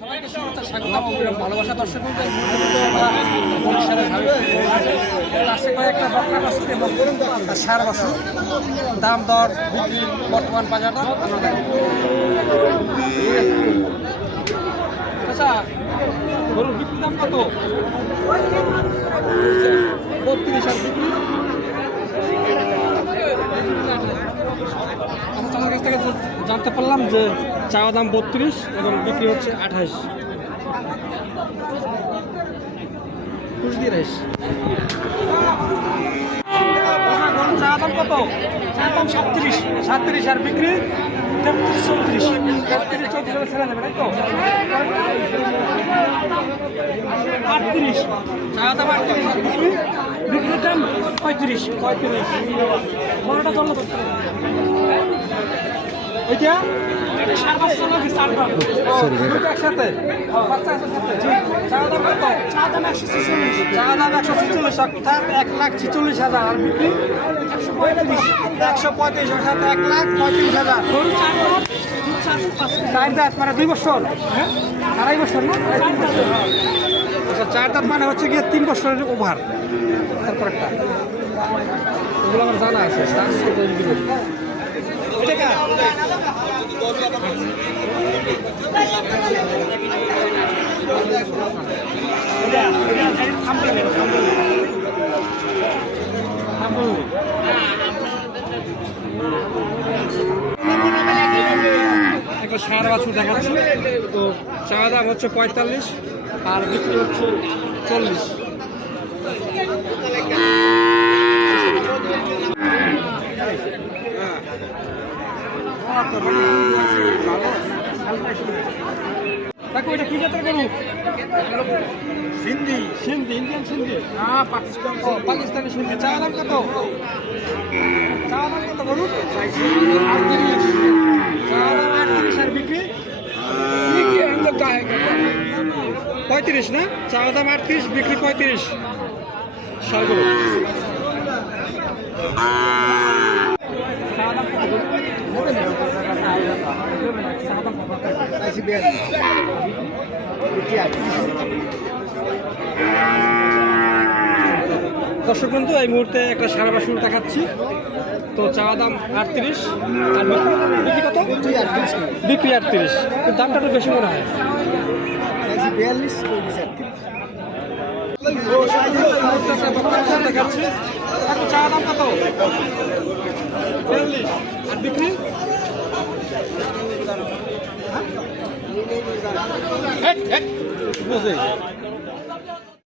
সবাইকে শুভেচ্ছা স্বাগতম ও ভালোবাসা দর্শক কাছে কয়েকটা বকনা বাছুর এবং সার বাছুর দাম দর বিক্রি বর্তমান বাজার দর আমরা দেখব। আচ্ছা গরুর বিক্রি দাম কত? 32 আর বিক্রি আমার কাছ থেকে জানতে পারলাম যে চাওয়া দাম 32 এবং বিক্রি হচ্ছে 28। চাওয়া দাম কত? চাওয়া দাম 37 আর বিক্রি 33 34 ছেড়ে দেবে তাই তো? 38 চাওয়া দাম 38 আর বিক্রি বিক্রির দাম 35 বড়টা চলো করতে ওইটা একসাথে চাওয়া দাম কত? চাওয়া দাম 146 অর্থাৎ 1,46,000 আর বিক্রি 135 অর্থাৎ 1,35,000। চার দাঁত মানে 2 বছর, আড়াই বছর না? আচ্ছা 4 দাঁত মানে হচ্ছে গিয়ে 3 বছরের ওভার। তারপর একটা এগুলো আমার জানা আছে। একটা সার বাছুর দেখাচ্ছি। তো চাওয়া দাম হচ্ছে 45 আর বিক্রি হচ্ছে 40। দেখো এটা কি জাতের গরু? সিন্ধি ইন্ডিয়ান সিন্ধি। হ্যাঁ পাকিস্তানি সিন্ধি। চাওয়া দাম কত? চাওয়া দাম কত গরু? 38 আর বিক্রি 35 না? চাওয়া দাম 38 বিক্রি 35। সরগরু দর্শক বন্ধু এই মুহূর্তে একটা সারা বাছুর দেখাচ্ছি। তো চাওয়া দাম 38 আর বিক্রি কত? বিক্রি 38। দামটা একটু বেশি মনে হয়। দেখাচ্ছি চাওয়া দাম কত? 42 আর বিক্রি বুঝে